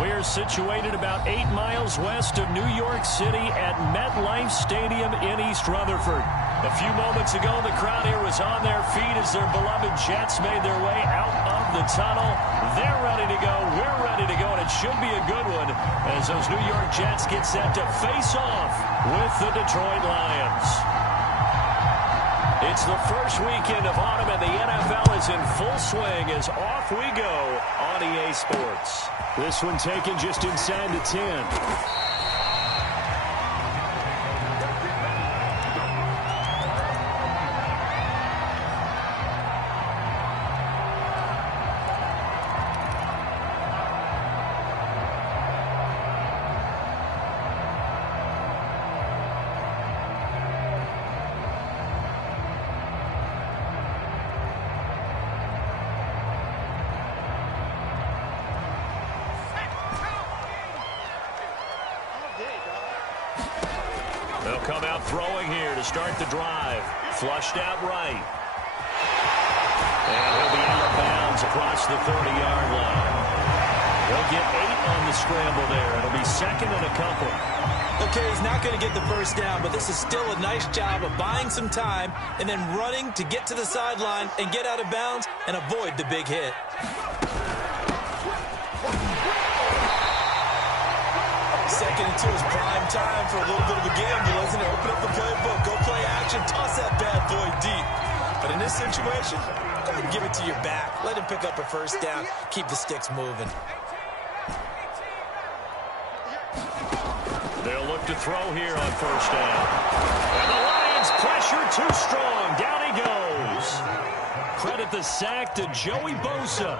We're situated about 8 miles west of New York City at MetLife Stadium in East Rutherford. A few moments ago, the crowd here was on their feet as their beloved Jets made their way out of the tunnel. They're ready to go. We're ready to go, and it should be a good one as those New York Jets get set to face off with the Detroit Lions. It's the first weekend of autumn, and the NFL is in full swing as off we go on EA Sports. This one taken just inside the 10. They'll come out throwing here to start the drive. Flushed out right. And he'll be out of bounds across the 30-yard line. They'll get 8 on the scramble there. It'll be second and a couple. Okay, he's not going to get the first down, but this is still a nice job of buying some time and then running to get to the sideline and get out of bounds and avoid the big hit. Second and 2 is prime time for a little bit of a gamble, isn't it? Open up the playbook, go play action, toss that bad boy deep. But in this situation, go ahead and give it to your back. Let him pick up a first down, keep the sticks moving. They'll look to throw here on first down. And the Lions pressure too strong. Down he goes. Credit the sack to Joey Bosa.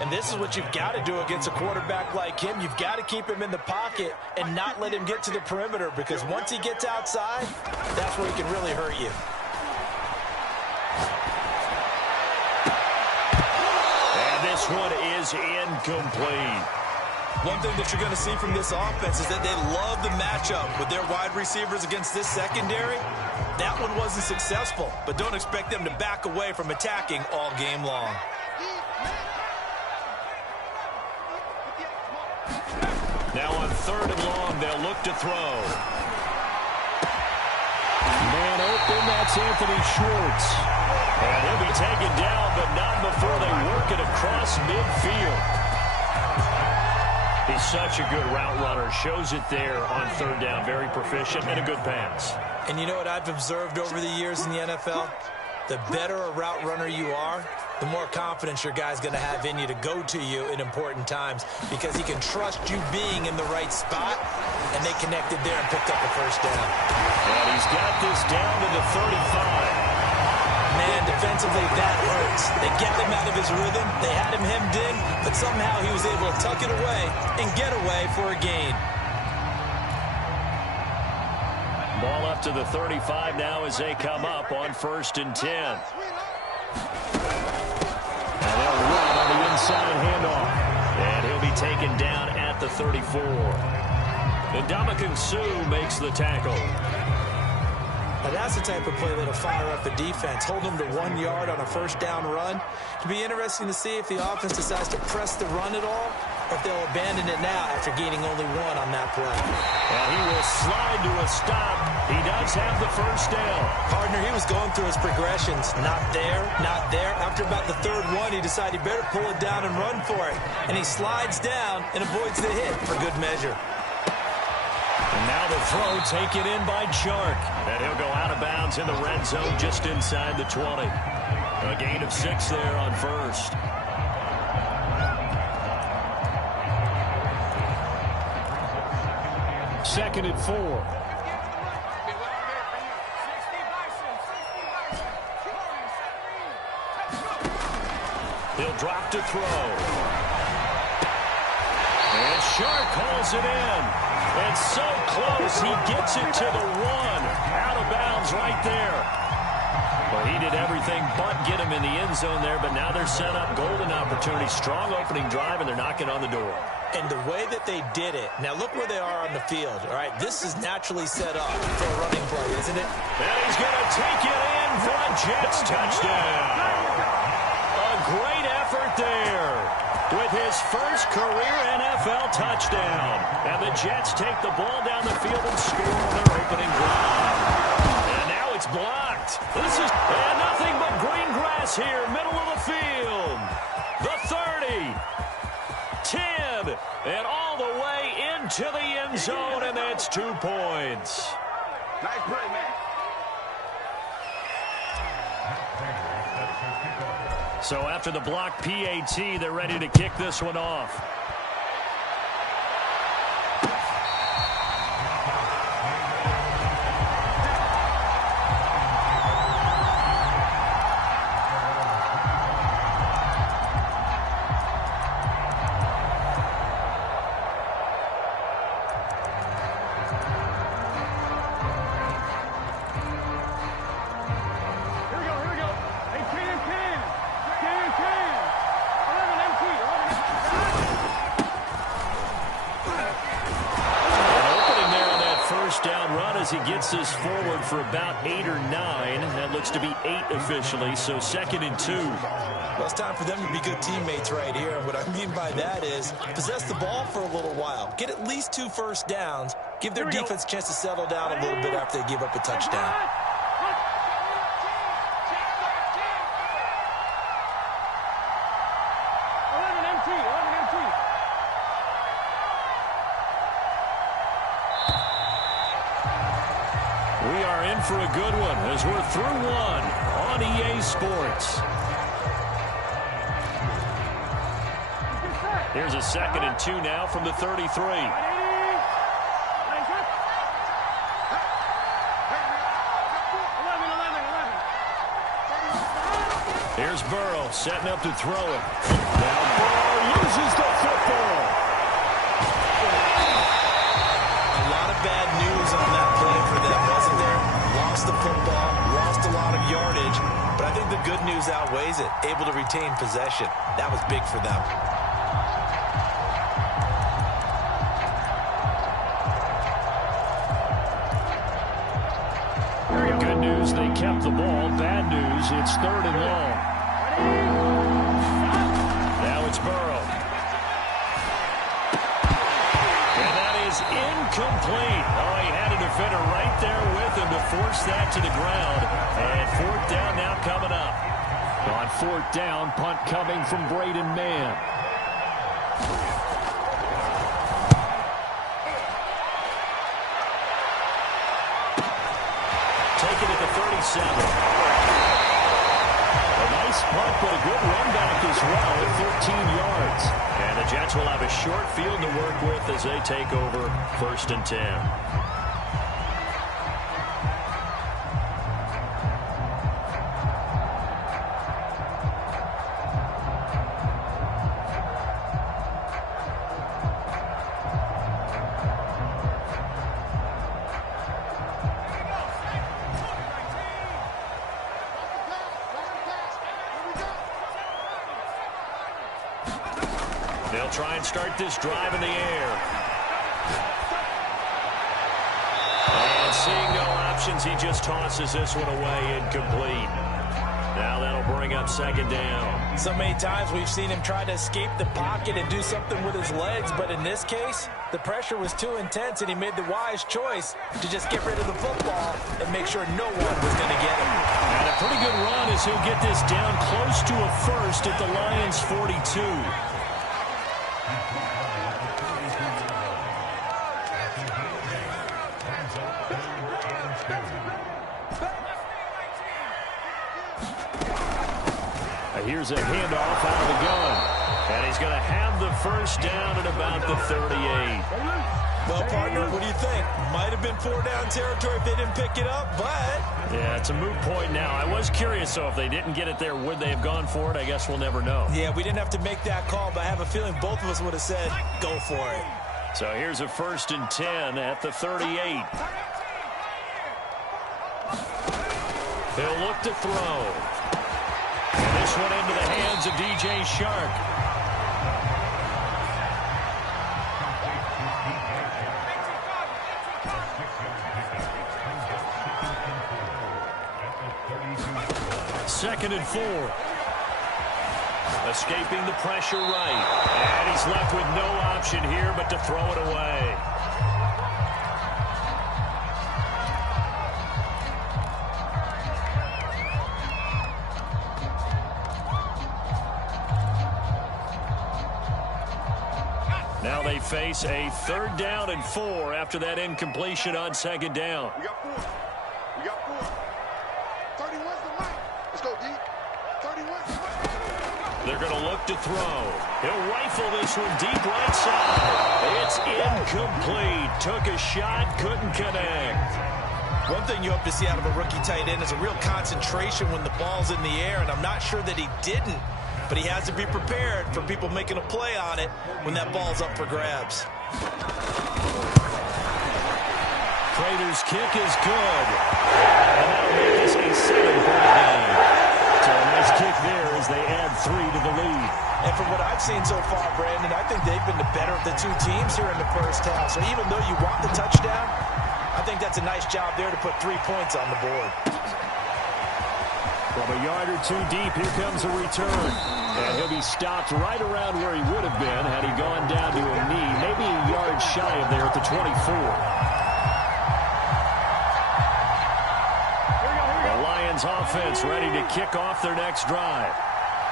And this is what you've got to do against a quarterback like him. You've got to keep him in the pocket and not let him get to the perimeter, because once he gets outside, that's where he can really hurt you. And this one is incomplete. One thing that you're going to see from this offense is that they love the matchup with their wide receivers against this secondary. That one wasn't successful, but don't expect them to back away from attacking all game long. Now on third and long, they'll look to throw. Man open, that's Anthony Schwartz. And he'll be taken down, but not before they work it across midfield. He's such a good route runner. Shows it there on third down. Very proficient and a good pass. And you know what I've observed over the years in the NFL? The better a route runner you are, the more confidence your guy's going to have in you to go to you in important times, because he can trust you being in the right spot, and they connected there and picked up the first down. And he's got this down to the 35. Man, defensively, that hurts. They get him out of his rhythm. They had him hemmed in, but somehow he was able to tuck it away and get away for a gain. Ball up to the 35 now as they come up on 1st and 10. And they'll run on the inside handoff. And he'll be taken down at the 34. And Ndamukong Suh makes the tackle. Now that's the type of play that'll fire up the defense. Hold them to 1 yard on a first down run. It'll be interesting to see if the offense decides to press the run at all, or if they'll abandon it now after gaining only 1 on that play. And he will slide to a stop. He does have the first down. Partner, he was going through his progressions. Not there, not there. After about the third one, he decided he better pull it down and run for it. And he slides down and avoids the hit for good measure. And now the throw taken in by Chark. And he'll go out of bounds in the red zone just inside the 20. A gain of 6 there on first. Second and 4. He'll drop to throw. And Chark calls it in. And so close, he gets it to the 1. Out of bounds right there. Well, he did everything but get him in the end zone there, but now they're set up golden opportunity. Strong opening drive, and they're knocking on the door. And the way that they did it, now look where they are on the field. All right, this is naturally set up for a running play, isn't it? And he's going to take it in for a Jets touchdown. A great effort there. with his first career NFL touchdown. And the Jets take the ball down the field and score on their opening drive. And now it's blocked. This is nothing but green grass here, middle of the field. The 30, 10, and all the way into the end zone, and that's 2 points. Nice play, man. So after the block PAT, they're ready to kick this one off. He gets this forward for about 8 or 9. That looks to be 8 officially, so 2nd and 2. Well, it's time for them to be good teammates right here. And what I mean by that is possess the ball for a little while. Get at least 2 first downs. Give their defense a chance to settle down a little bit after they give up a touchdown. We are in for a good one as we're through one on EA Sports. Here's a 2nd and 2 now from the 33. Here's Burrow setting up to throw it. Now Burrow loses the football. A lot of bad news on that play for them, wasn't there? Lost the football, lost a lot of yardage, but I think the good news outweighs it. Able to retain possession. That was big for them. Good news, they kept the ball. Bad news, it's 3rd and long. Now it's Burrow. And that is incomplete. Oh, he had a defender right there with him to force that to the ground. And 4th down now coming up. On 4th down, punt coming from Braden Mann. Taken at the 37. A nice punt, but a good run back as well at 14 yards. And the Jets will have a short field to work with as they take over 1st and 10. They'll try and start this drive in the air. And seeing no options, he just tosses this one away, incomplete. Now that'll bring up 2nd down. So many times we've seen him try to escape the pocket and do something with his legs, but in this case, the pressure was too intense, and he made the wise choice to just get rid of the football and make sure no one was going to get him. And a pretty good run as he'll get this down close to a 1st at the Lions' 42. Here's a handoff out of the gun. And he's going to have the 1st down at about the 38. Well, partner, what do you think? Might have been 4-down territory if they didn't pick it up, but... Yeah, it's a moot point now. I was curious, so if they didn't get it there, would they have gone for it? I guess we'll never know. Yeah, we didn't have to make that call, but I have a feeling both of us would have said, go for it. So here's a 1st and 10 at the 38. They'll look to throw. And this one into the hands of DJ Shark. Second and 4. Escaping the pressure right. And he's left with no option here but to throw it away. Now they face a 3rd down and 4 after that incompletion on 2nd down. We got 4. We got 4. 31's the mic. Let's go, D. 31's the mic. They're going to look to throw. He'll rifle this one deep right side. It's incomplete. Took a shot, couldn't connect. One thing you hope to see out of a rookie tight end is a real concentration when the ball's in the air, and I'm not sure that he didn't. But he has to be prepared for people making a play on it when that ball's up for grabs. Prater's kick is good. And that'll make this a 7-point game. So a nice kick there as they add 3 to the lead. And from what I've seen so far, Brandon, I think they've been the better of the two teams here in the first half. So even though you want the touchdown, I think that's a nice job there to put 3 points on the board. From a yard or 2 deep, here comes a return. And he'll be stopped right around where he would have been had he gone down to a knee, maybe a yard shy of there at the 24. The Lions offense ready to kick off their next drive.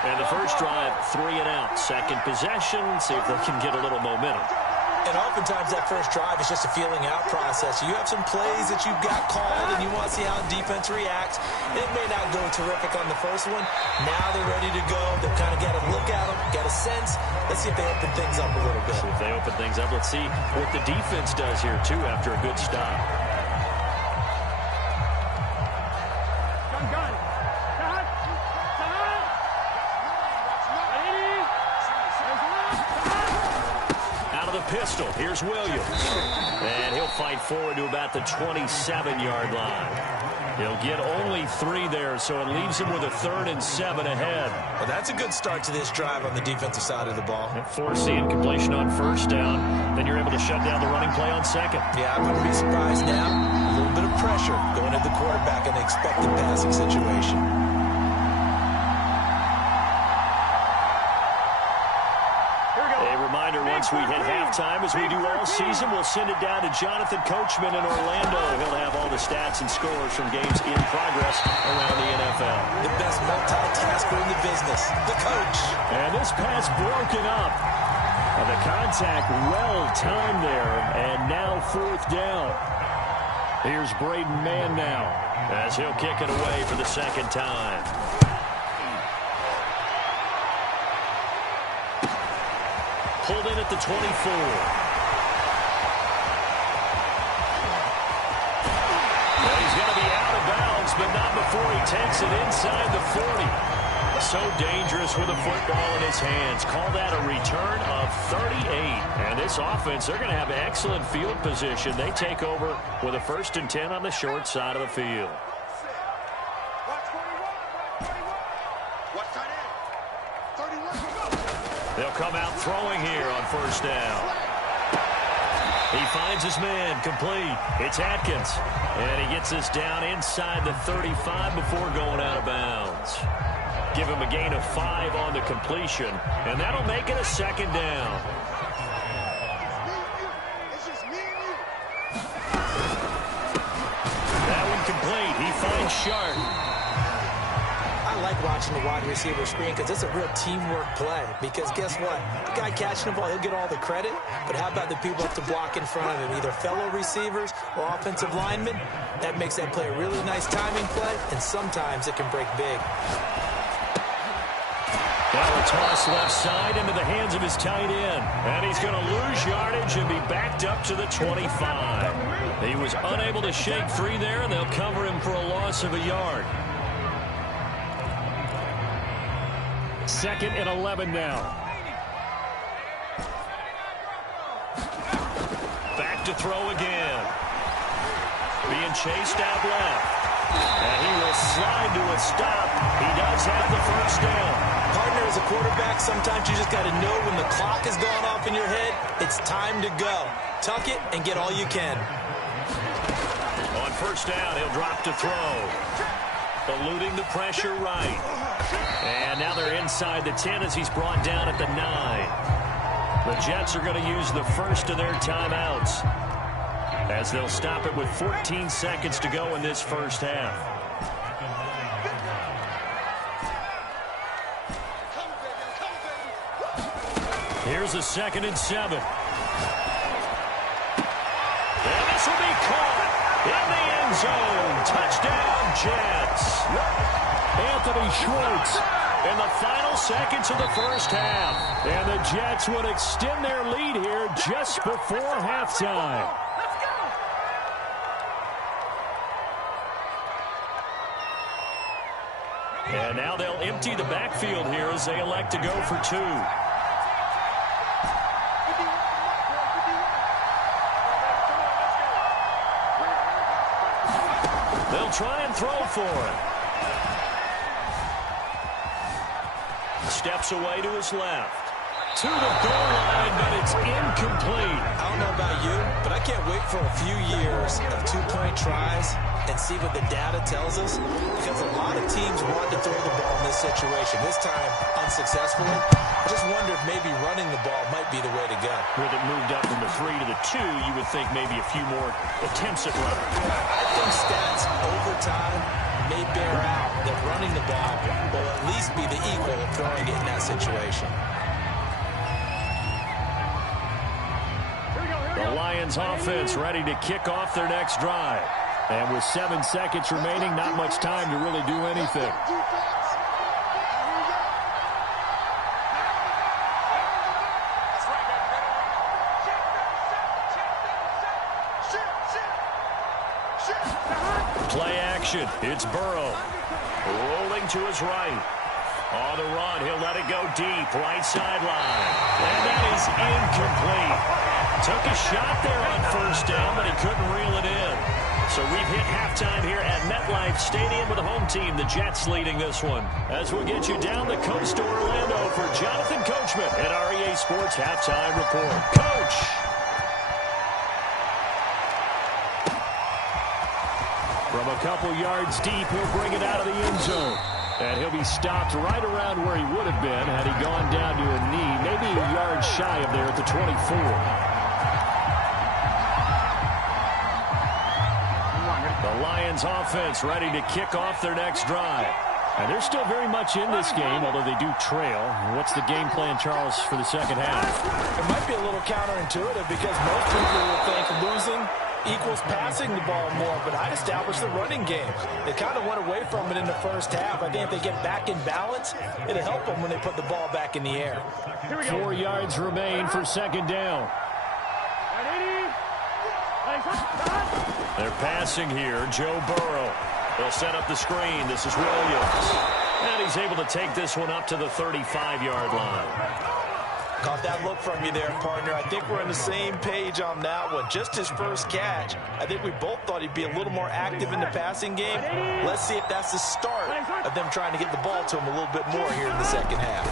And the first drive, 3 and out. Second possession, see if they can get a little momentum. And oftentimes that first drive is just a feeling out process. You have some plays that you've got called and you want to see how defense reacts. It may not go terrific on the first one. Now they're ready to go. They've kind of got to look at them, get a sense. Let's see if they open things up a little bit. See if they open things up. Let's see what the defense does here, too, after a good stop. Pistol. Here's Williams. And he'll fight forward to about the 27-yard line. He'll get only 3 there, so it leaves him with a 3rd and 7 ahead. Well, that's a good start to this drive on the defensive side of the ball. Force the incompletion on 1st down. Then you're able to shut down the running play on 2nd. Yeah, I wouldn't be surprised now. A little bit of pressure going at the quarterback in an expected passing situation. Once we hit halftime, as we do all season, we'll send it down to Jonathan Coachman in Orlando. He'll have all the stats and scores from games in progress around the NFL. The best multitasker in the business, the coach. And this pass broken up. The contact well timed there, and now 4th down. Here's Braden Mann now, as he'll kick it away for the 2nd time. Pulled in at the 24. Well, he's going to be out of bounds, but not before he takes it inside the 40. So dangerous with a football in his hands. Call that a return of 38. And this offense, they're going to have excellent field position. They take over with a 1st and 10 on the short side of the field. They'll come out throwing here on 1st down. He finds his man, complete. It's Atkins. And he gets this down inside the 35 before going out of bounds. Give him a gain of 5 on the completion, and that'll make it a 2nd down. That one complete. He finds Sharp. I like watching the wide receiver screen because it's a real teamwork play. Because guess what? The guy catching the ball, he'll get all the credit. But how about the people up to block in front of him? Either fellow receivers or offensive linemen. That makes that play a really nice timing play. And sometimes it can break big. Now a toss left side into the hands of his tight end. And he's going to lose yardage and be backed up to the 25. He was unable to shake free there, and they'll cover him for a loss of a yard. 2nd and 11 now. Back to throw again. Being chased out left. And he will slide to a stop. He does have the 1st down. Partner, as a quarterback, sometimes you just got to know when the clock has gone off in your head, it's time to go. Tuck it and get all you can. On 1st down, he'll drop to throw. Eluding the pressure right. And now they're inside the 10 as he's brought down at the 9. The Jets are going to use the first of their timeouts as they'll stop it with 14 seconds to go in this first half. Here's a 2nd and 7. And this will be caught in the end zone. Touchdown, Jets. Anthony Schwartz in the final seconds of the first half. And the Jets would extend their lead here just before halftime. And now they'll empty the backfield here as they elect to go for 2. They'll try and throw for it. Steps away to his left. To the goal line, but it's incomplete. I don't know about you, but I can't wait for a few years of 2-point tries and see what the data tells us, because a lot of teams want to throw the ball in this situation. This time, unsuccessfully. I just wonder if maybe running the ball might be the way to go. With it moved up from the 3 to the 2, you would think maybe a few more attempts at running. I think stats over time may bear out that running the ball will at least be the equal of throwing it in that situation. The Lions offense ready to kick off their next drive. And with 7 seconds remaining, not much time to really do anything. Play action. It's Burrow. Rolling to his right. On the run, he'll let it go deep. Right sideline. And that is incomplete. Took a shot there on first down, but he couldn't reel it in. So we've hit halftime here at MetLife Stadium with the home team, the Jets, leading this one. As we'll get you down the coast to Orlando for Jonathan Coachman at REA Sports Halftime Report. Coach! From a couple yards deep, he'll bring it out of the end zone. And he'll be stopped right around where he would have been had he gone down to a knee, maybe a yard shy of there at the 24. The Lions offense ready to kick off their next drive. And they're still very much in this game, although they do trail. What's the game plan, Charles, for the second half? It might be a little counterintuitive because most people will think losing equals passing the ball more, but I'd establish the running game. They kind of went away from it in the first half. I think if they get back in balance, it'll help them when they put the ball back in the air. 4 yards remain for second down. They're passing here. Joe Burrow. They'll set up the screen. This is Williams. And he's able to take this one up to the 35-yard line. Caught that look from you there, partner. I think we're on the same page on that one. Just his first catch. I think we both thought he'd be a little more active in the passing game. Let's see if that's the start of them trying to get the ball to him a little bit more here in the second half.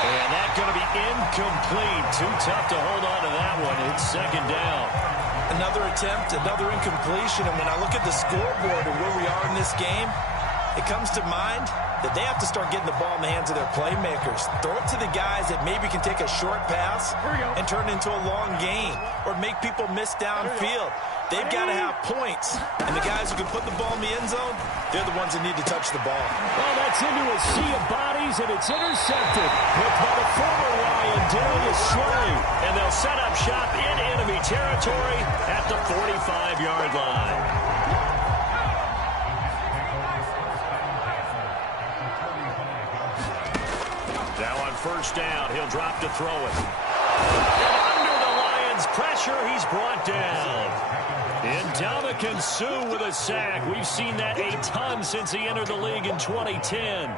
And that's going to be incomplete. Too tough to hold on to that one. It's second down. Another attempt, another incompletion. And when I look at the scoreboard and where we are in this game, it comes to mind that they have to start getting the ball in the hands of their playmakers. Throw it to the guys that maybe can take a short pass and turn it into a long gain or make people miss downfield. They've got to have points. And the guys who can put the ball in the end zone, they're the ones that need to touch the ball. Well, that's into a sea of bodies, and it's intercepted. Hit by the former Lion, Darius Slay. And they'll set up shop in enemy territory at the 45-yard line. Now on first down, he'll drop to throw it. And under the Lions' pressure, he's brought down. Ndamukong Suh with a sack. We've seen that a ton since he entered the league in 2010.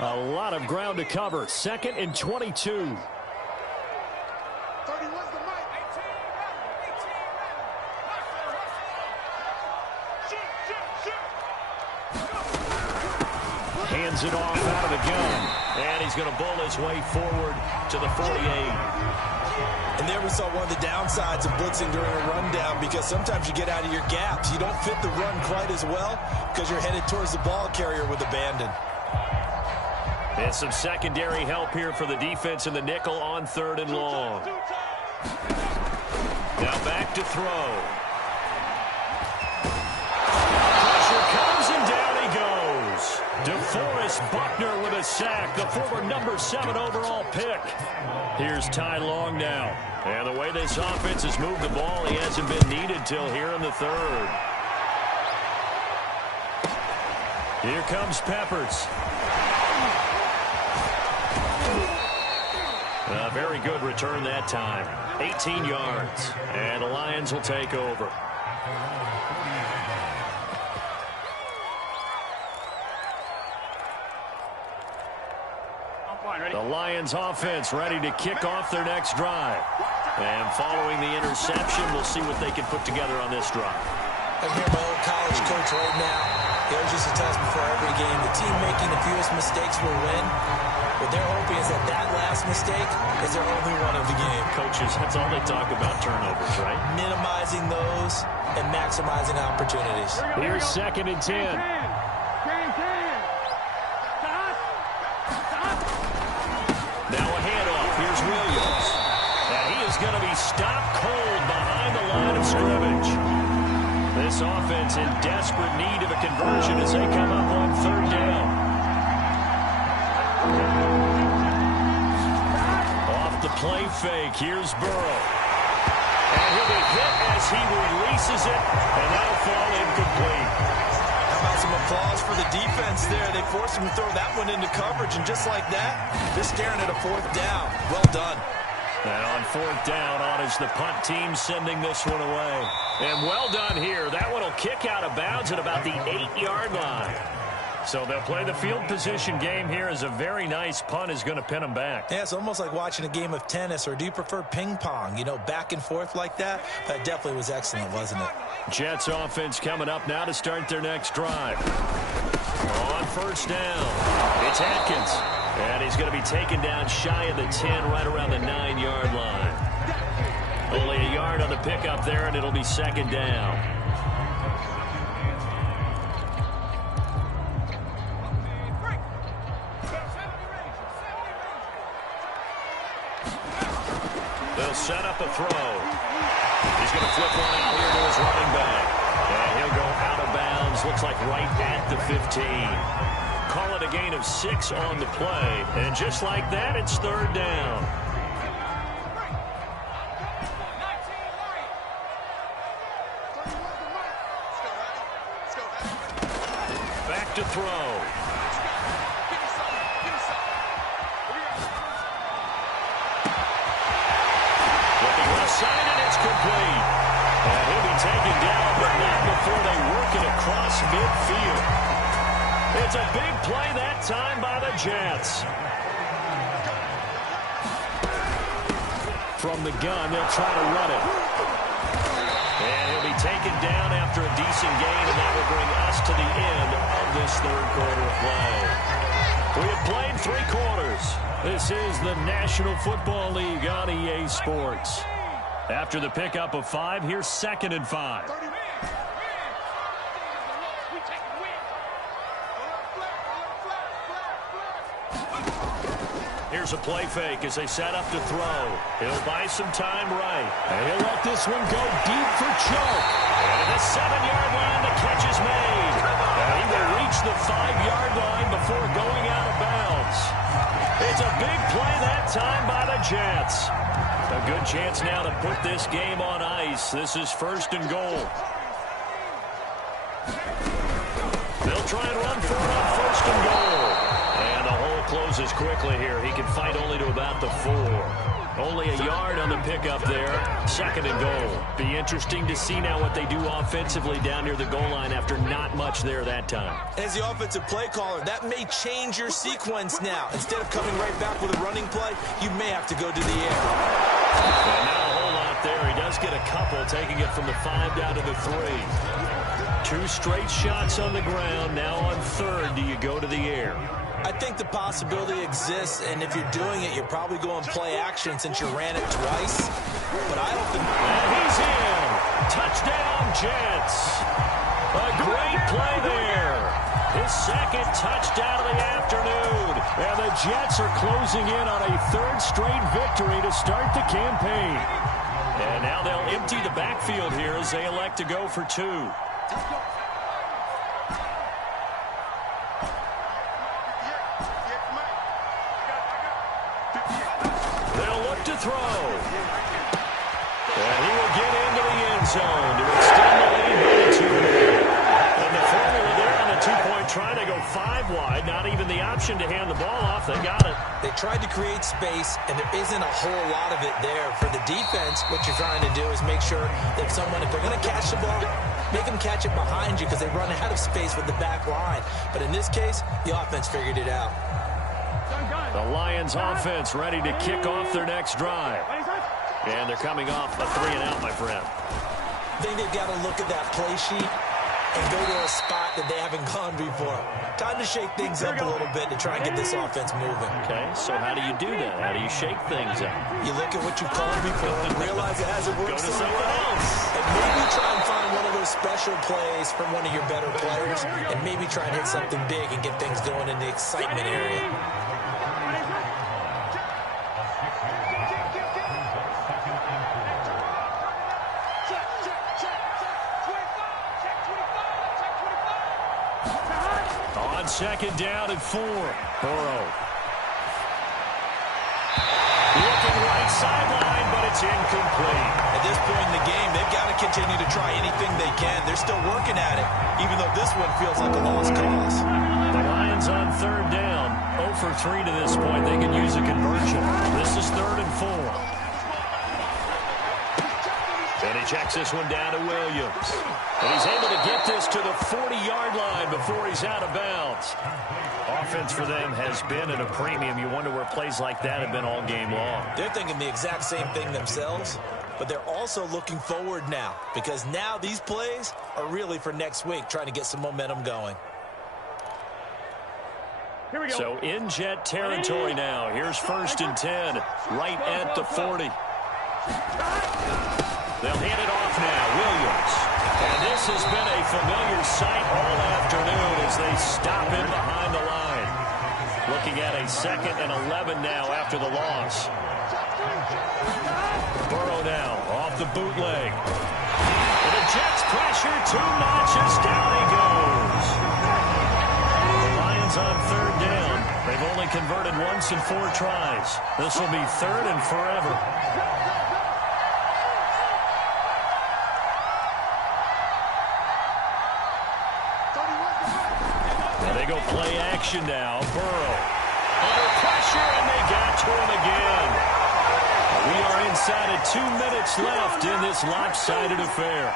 A lot of ground to cover. 2nd and 22. Hands it off out of the gun. And he's going to bowl his way forward to the 48. And there we saw one of the downsides of blitzing during a rundown, because sometimes you get out of your gaps. You don't fit the run quite as well because you're headed towards the ball carrier with abandon. And some secondary help here for the defense in the nickel on 3rd and long. Now back to throw. Pressure comes and down he goes. DeForest Buckner with a sack, the former number 7 overall pick. Here's Ty Long now. And the way this offense has moved the ball, he hasn't been needed till here in the 3rd. Here comes Peppers. A very good return that time. 18 yards. And the Lions will take over. The Lions offense ready to kick off their next drive. And following the interception, we'll see what they can put together on this drive. I hear my old college coach right now. He always used to tell us before every game, the team making the fewest mistakes will win. What they're hoping is that that last mistake is their only one of the game. Coaches, that's all they talk about, turnovers, right? Minimizing those and maximizing opportunities. Here's 2nd and 10. Now a handoff. Here's Williams. And he is going to be stopped cold behind the line of scrimmage. This offense in desperate need of a conversion as they come up on 3rd down. Off the play fake. Here's Burrow. And he'll be hit as he releases it, and that'll fall incomplete. How about some applause for the defense there? They forced him to throw that one into coverage, and just like that, they're staring at a 4th down. Well done. And on 4th down, on is the punt team sending this one away. And well done here. That one will kick out of bounds at about the 8-yard line. So they'll play the field position game here as a very nice punt is going to pin them back. Yeah, it's almost like watching a game of tennis, or do you prefer ping pong? You know, back and forth like that? That definitely was excellent, wasn't it? Jets offense coming up now to start their next drive. On 1st down, it's Atkins. And he's going to be taken down shy of the 10, right around the 9-yard line. Only a yard on the pickup there, and it'll be 2nd down. They'll set up a throw. He's going to flip one out here to his running back. And he'll go out of bounds, looks like right at the 15. Call it a gain of 6 on the play. And just like that, it's 3rd down. Back to throw. Looking left side, and it's complete. And he'll be taken down, but not before they work it across midfield. It's a big play that time by the Jets. From the gun, they'll try to run it. And he'll be taken down after a decent gain, and that will bring us to the end of this 3rd quarter of play. We have played 3 quarters. This is the National Football League on EA Sports. After the pickup of 5, here's 2nd and 5. Here's a play fake as they set up to throw. He'll buy some time right. And he'll let this one go deep for choke. And at the 7-yard line, the catch is made. And he will reach the 5-yard line before going out of bounds. It's a big play that time by the Jets. A good chance now to put this game on ice. This is 1st and goal. They'll try and run for it on 1st and goal. And the hole closes quickly here. He can fight only to about the 4. Only a yard on the pickup there. 2nd and goal. Be interesting to see now what they do offensively down near the goal line after not much there that time. As the offensive play caller, that may change your sequence now. Instead of coming right back with a running play, you may have to go to the air. And not a whole lot there. He does get a couple, taking it from the 5 down to the 3. 2 straight shots on the ground. Now on 3rd, do you go to the air? I think the possibility exists, and if you're doing it, you're probably going play action since you ran it twice. But I don't think... And he's in. Touchdown, Jets. A great play there. His second touchdown of the afternoon. And the Jets are closing in on a third straight victory to start the campaign. And now they'll empty the backfield here as they elect to go for two. They'll look to throw. And he will get into the end zone to extend the lead by 2. And the formula there on the 2-point try to go 5 wide. Not even the option to hand the ball off. They got it. They tried to create space, and there isn't a whole lot of it there. For the defense, what you're trying to do is make sure that someone, if they're going to catch the ball, make them catch it behind you because they run out of space with the back line. But in this case, the offense figured it out. The Lions offense ready to kick off their next drive. And they're coming off a 3-and-out, my friend. I think they've got to look at that play sheet and go to a spot that they haven't gone before. Time to shake things up a little bit to try and get this offense moving. Okay, so how do you do that? How do you shake things up? You look at what you've called before and realize it hasn't worked Go to something else. And maybe try and find one of those special plays from one of your better players and maybe try and hit something big and get things going in the excitement area. Second down and 4. Burrow. Looking right sideline, but it's incomplete. At this point in the game, they've got to continue to try anything they can. They're still working at it, even though this one feels like a lost cause. The Lions on third down. 0 for 3 to this point. They can use a conversion. This is 3rd and 4. And he checks this one down to Williams. And he's able to get this to the 40-yard line before he's out of bounds. Offense for them has been at a premium. You wonder where plays like that have been all game long. They're thinking the exact same thing themselves, but they're also looking forward now because now these plays are really for next week, trying to get some momentum going. Here we go. So in Jet territory now. Here's 1st and 10, right at the 40. They'll hand it off now. Williams. And this has been a familiar sight all afternoon as they stop him behind the line. Looking at a 2nd and 11 now after the loss. Burrow now off the bootleg. And the Jets pressure 2 notches. Down he goes. The Lions on 3rd down. They've only converted once in 4 tries. This will be 3rd and forever. Go play action now. Burrow under pressure, and they got to him again. We are inside of 2 minutes left in this lopsided affair.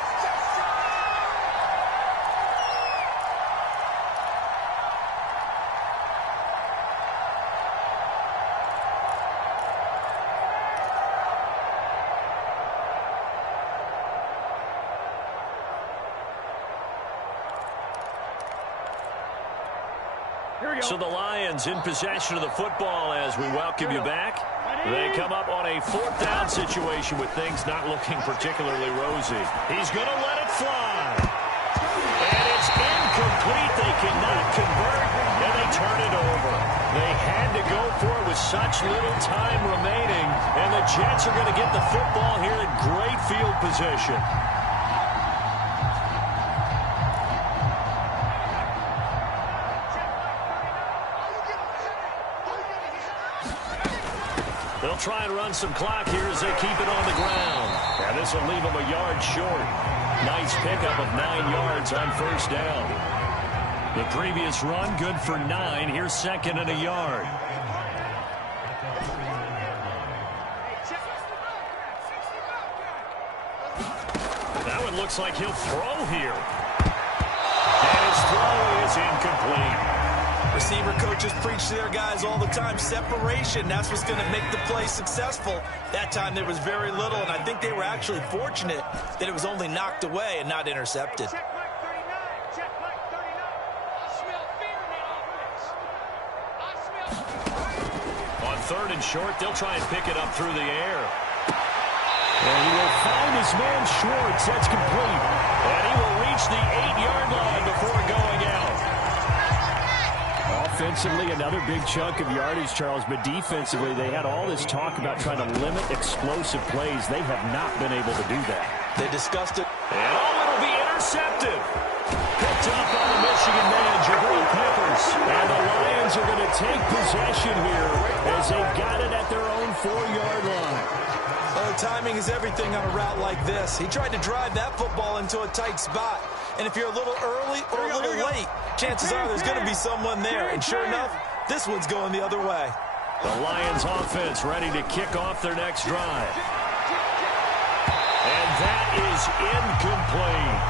So the Lions in possession of the football as we welcome you back. They come up on a 4th down situation with things not looking particularly rosy. He's going to let it fly. And it's incomplete. They cannot convert, and they turn it over. They had to go for it with such little time remaining, and the Jets are going to get the football here in great field position. They'll try and run some clock here as they keep it on the ground. And this will leave them a yard short. Nice pickup of 9 yards on 1st down. The previous run, good for 9. Here's 2nd and a yard. That one looks like he'll throw here. And his throw is incomplete. Receiver coaches preach to their guys all the time. Separation, that's what's going to make the play successful. That time there was very little, and I think they were actually fortunate that it was only knocked away and not intercepted. On 3rd and short, they'll try and pick it up through the air. And he will find his man Schwartz. That's complete. And he will reach the 8-yard line before going out. Offensively, another big chunk of yardage, Charles. But defensively, they had all this talk about trying to limit explosive plays. They have not been able to do that. They discussed it. And it'll be intercepted. Picked up on the Michigan man, Jabril Peppers. And the Lions are going to take possession here as they've got it at their own 4-yard line. Oh, timing is everything on a route like this. He tried to drive that football into a tight spot. And if you're a little early or a little late, chances are there's going to be someone there. And sure enough, this one's going the other way. The Lions offense ready to kick off their next drive. And that is incomplete.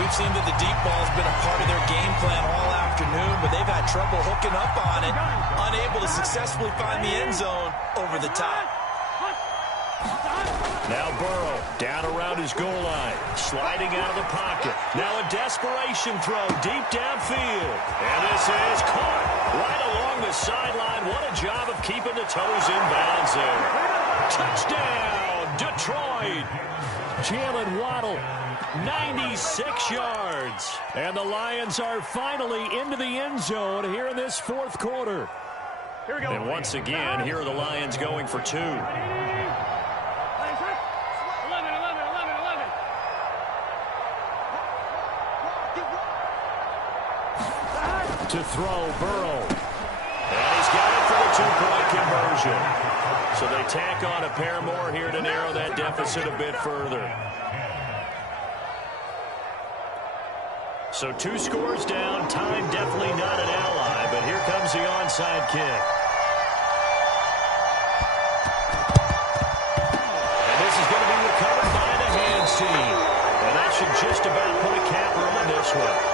We've seen that the deep ball has been a part of their game plan all afternoon, but they've had trouble hooking up on it, unable to successfully find the end zone over the top. Now Burrow down around his goal line, sliding out of the pocket. Now a desperation throw deep downfield. And this is caught right along the sideline. What a job of keeping the toes in bounds there. Touchdown, Detroit. Jalen Waddle, 96 yards. And the Lions are finally into the end zone here in this 4th quarter. Here we go. And once again, here are the Lions going for 2. To throw, Burrow. And he's got it for the 2-point conversion. So they tack on a pair more here to narrow that deficit a bit further. So 2 scores down. Time definitely not an ally, but here comes the onside kick. And this is going to be recovered by the hands team. And that should just about put a capper on this one.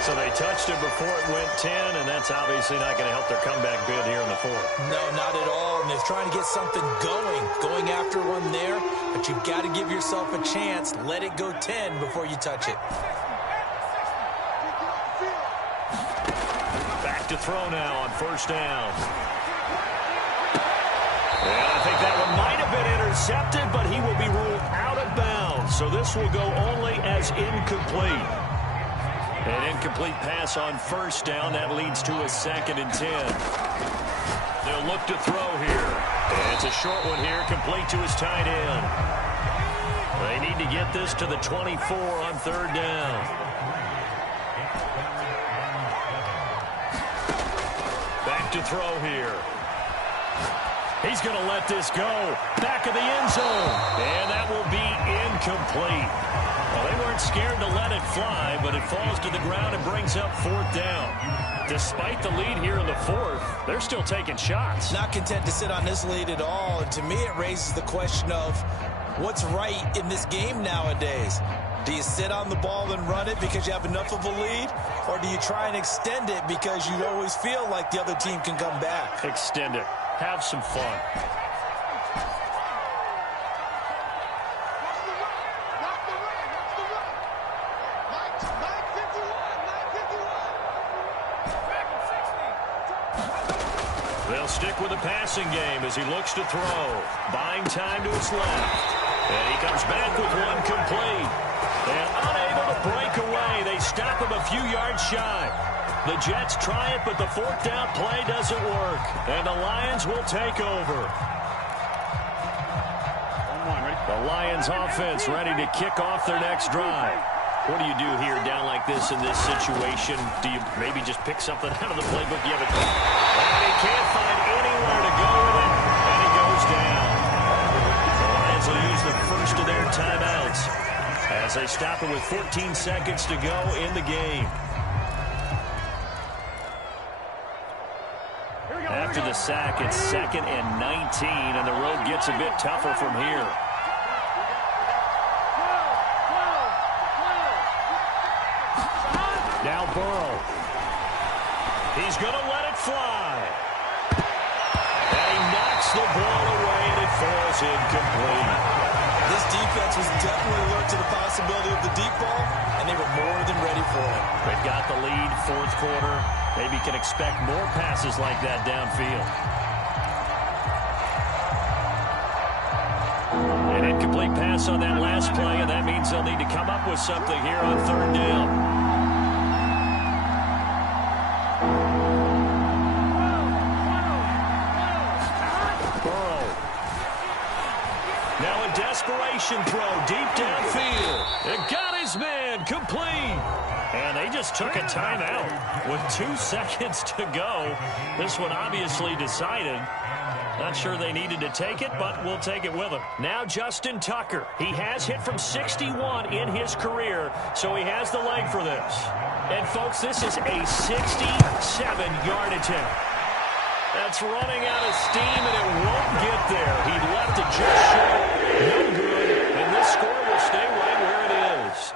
So they touched it before it went 10, and that's obviously not going to help their comeback bid here in the 4th. No, not at all. And they're trying to get something going after one there, but you've got to give yourself a chance. Let it go 10 before you touch it. Back to throw now on 1st down. And I think that one might have been intercepted, but he will be ruled out of bounds. So this will go only as incomplete. An incomplete pass on 1st down. That leads to a 2nd and 10. They'll look to throw here. And it's a short one here, complete to his tight end. They need to get this to the 24 on 3rd down. Back to throw here. He's going to let this go. Back of the end zone. And that will be incomplete. Well, they weren't scared to let it fly, but it falls to the ground and brings up 4th down. Despite the lead here in the 4th, they're still taking shots. Not content to sit on this lead at all. And to me, it raises the question of what's right in this game nowadays. Do you sit on the ball and run it because you have enough of a lead? Or do you try and extend it because you always feel like the other team can come back? Extend it. Have some fun. They'll stick with the passing game as he looks to throw. Buying time to his left. And he comes back with one complete. And unable to break away. They stop him a few yards shy. The Jets try it, but the 4th down play doesn't work. And the Lions will take over. The Lions offense ready to kick off their next drive. What do you do here down like this in this situation? Do you maybe just pick something out of the playbook? You have it. And he can't find anywhere to go with it. And he goes down. The Lions will use the first of their timeouts as they stop it with 14 seconds to go in the game. After the sack, it's 2nd and 19, and the road gets a bit tougher from here. Now Burrow. He's going to let it fly. And he knocks the ball away, and it falls incomplete. This defense was definitely alert to the possibility of the deep ball, and they were more than ready for it. They've got the lead, 4th quarter. maybe can expect more passes like that downfield. An incomplete pass on that last play, and that means they'll need to come up with something here on third down. Desperation throw deep downfield. It got his man complete. And they just took a timeout with 2 seconds to go. This one obviously decided. Not sure they needed to take it, but we'll take it with them. Now Justin Tucker. He has hit from 61 in his career, so he has the leg for this. And, folks, this is a 67-yard attempt. That's running out of steam, and it won't get there. He left it just short. No good, and this score will stay right where it is.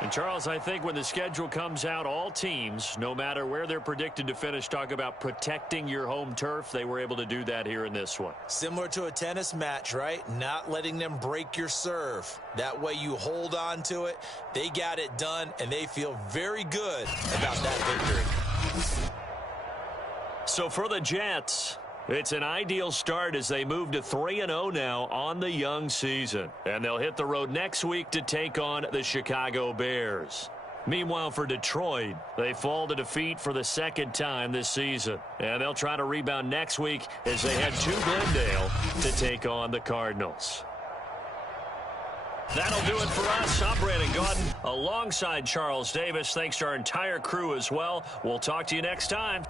And, Charles, I think when the schedule comes out, all teams, no matter where they're predicted to finish, talk about protecting your home turf. They were able to do that here in this one. Similar to a tennis match, right? Not letting them break your serve. That way you hold on to it. They got it done, and they feel very good about that victory. So for the Jets, it's an ideal start as they move to 3-0 now on the young season. And they'll hit the road next week to take on the Chicago Bears. Meanwhile, for Detroit, they fall to defeat for the second time this season. And they'll try to rebound next week as they head to Glendale to take on the Cardinals. That'll do it for us. I'm Brandon Gaudin alongside Charles Davis. Thanks to our entire crew as well. We'll talk to you next time.